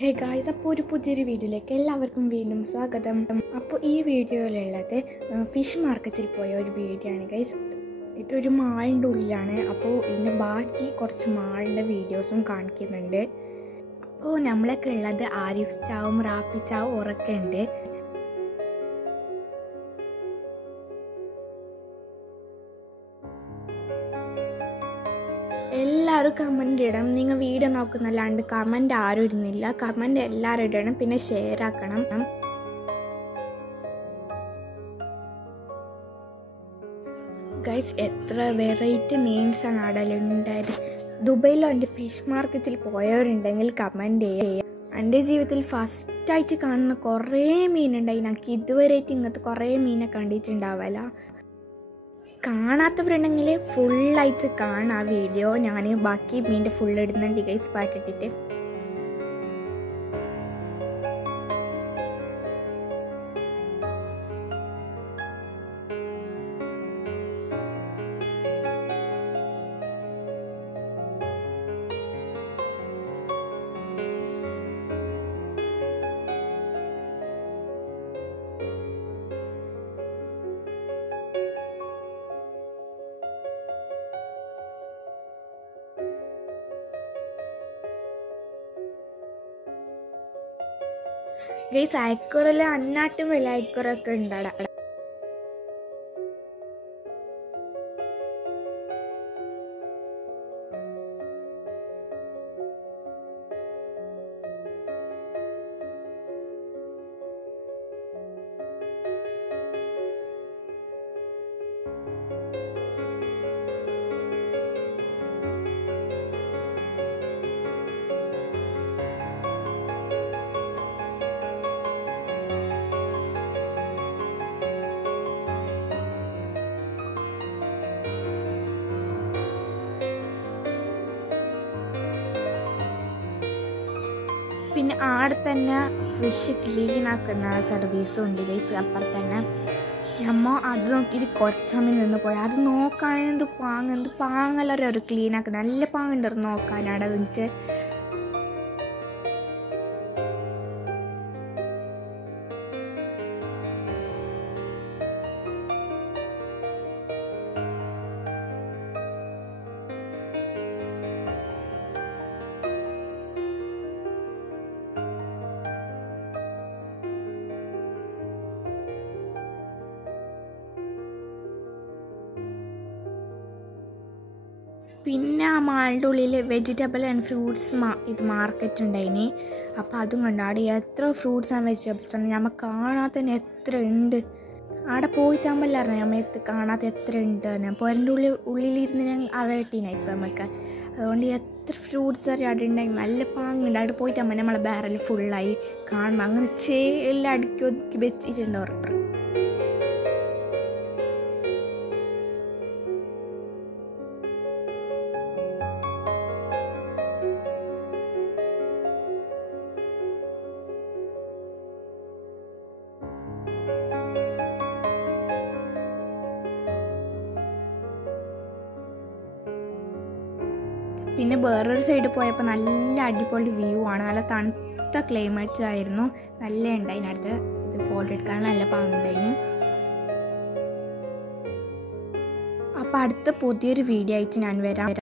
Hey guys, അപ്പോൾ ഒരു പുതിയൊരു വീഡിയോയിലേക്ക് എല്ലാവർക്കും വീണ്ടും സ്വാഗതം. അപ്പോൾ ഈ വീഡിയോയിലുള്ളത് ഫിഷ് മാർക്കറ്റിൽ പോയ ഒരു വീഡിയോ ആണ് ഗൈസ്. ഇതൊരു മാളിൻ്റെ ഉള്ളിലാണ്. അപ്പോൾ ഇതിൻ്റെ ബാക്കി കുറച്ച് മാളിൻ്റെ വീഡിയോസും കാണിക്കുന്നുണ്ട്. അപ്പോൾ നമ്മളൊക്കെ ഉള്ളത് ആരിഫ് ചാവും, റാഫി ചാവും ഉറക്കെ ഉണ്ട്. എല്ലാവരും കമൻറ്റ് ഇടണം. നിങ്ങൾ വീഡിയോ നോക്കുന്നല്ലാണ്ട് കമൻറ്റ് ആരും ഇടുന്നില്ല. കമൻറ്റ് എല്ലാവരും ഇടണം, പിന്നെ ഷെയർ ആക്കണം. ഗൈസ്, എത്ര വെറൈറ്റി മീൻസാണ് അവിടെ ഉണ്ടായത്. ദുബൈയിലോ എൻ്റെ ഫിഷ് മാർക്കറ്റിൽ പോയവരുണ്ടെങ്കിൽ കമൻറ്റ് ചെയ്യുക. എൻ്റെ ജീവിതത്തിൽ ഫസ്റ്റായിട്ട് കാണുന്ന കുറേ മീനുണ്ടായി. എനിക്ക് ഇതുവരെയായിട്ട് ഇങ്ങനത്തെ കുറേ മീനെ കണ്ടിട്ടുണ്ടാവില്ല. കാണാത്തവരുണ്ടെങ്കിൽ ഫുള്ളായിട്ട് കാണാം വീഡിയോ. ഞാൻ ബാക്കി മീൻ്റെ ഫുൾ ഇടുന്നുണ്ട് ഗൈസ്, പാട്ടിട്ടിട്ട്. ഗൈസ്, അയക്കുറല്ല അന്നാട്ടും വലിയ അയക്കുറൊക്കെ ഉണ്ട്. പിന്നെ ആടെ തന്നെ ഫിഷ് ക്ലീൻ ആക്കുന്ന സർവീസും ഉണ്ട് ഗൈസ്. അപ്പുറത്ത് തന്നെ നമ്മൾ അത് നോക്കിയിട്ട് കുറച്ച് സമയം നിന്ന് പോയി. അത് നോക്കാൻ എന്ത് പാങ്ങല്ലൊരു ക്ലീൻ ആക്കുന്നത്. നല്ല പാങ്ങുണ്ടായിരുന്നു നോക്കാൻ അവിടെ നിന്നിട്ട്. പിന്നെ ആ മാളിൻ്റെ ഉള്ളിൽ വെജിറ്റബിൾ ആൻഡ് ഫ്രൂട്ട്സ് ഇത് മാർക്കറ്റ് ഉണ്ടായിന്. അപ്പോൾ അതും കണ്ടു. അവിടെ എത്ര ഫ്രൂട്ട്സ് ആൻഡ് വെജിറ്റബിൾസ് ഉണ്ട്. നമ്മൾ കാണാത്തന്നെ എത്ര ഉണ്ട്. അവിടെ പോയിട്ടാകുമ്പോൾ അറിയാം നമ്മൾ കാണാത്ത എത്ര ഉണ്ട്. പുരൻ്റെ ഉള്ളിലിരുന്ന് ഞാൻ അറിയട്ടീന ഇപ്പം നമുക്ക്. അതുകൊണ്ട് എത്ര ഫ്രൂട്ട്സ് അറിയാം അവിടെ ഉണ്ടെങ്കിൽ നല്ല പാങ്ങുണ്ട്. അവിടെ പോയിട്ടാകുമ്പോൾ നമ്മളെ ബാരൽ ഫുള്ളായി കാണുമ്പോൾ അങ്ങനെ എല്ലാം അടുക്കി ഒതുക്കി വെച്ചിട്ടുണ്ട് ഉറപ്പ്. പിന്നെ വേറൊരു സൈഡ് പോയപ്പോൾ നല്ല അടിപൊളി വ്യൂ ആണ്. നല്ല തണുത്ത ക്ലൈമറ്റ് ആയിരുന്നു. നല്ല ഉണ്ടായിന്. അടുത്ത് ഇത് ഫോട്ടോ എടുക്കാൻ നല്ല പാങ്ങുണ്ടായിന്. അപ്പോൾ അടുത്ത പുതിയൊരു വീഡിയോ ആയിട്ട് ഞാൻ വരാം.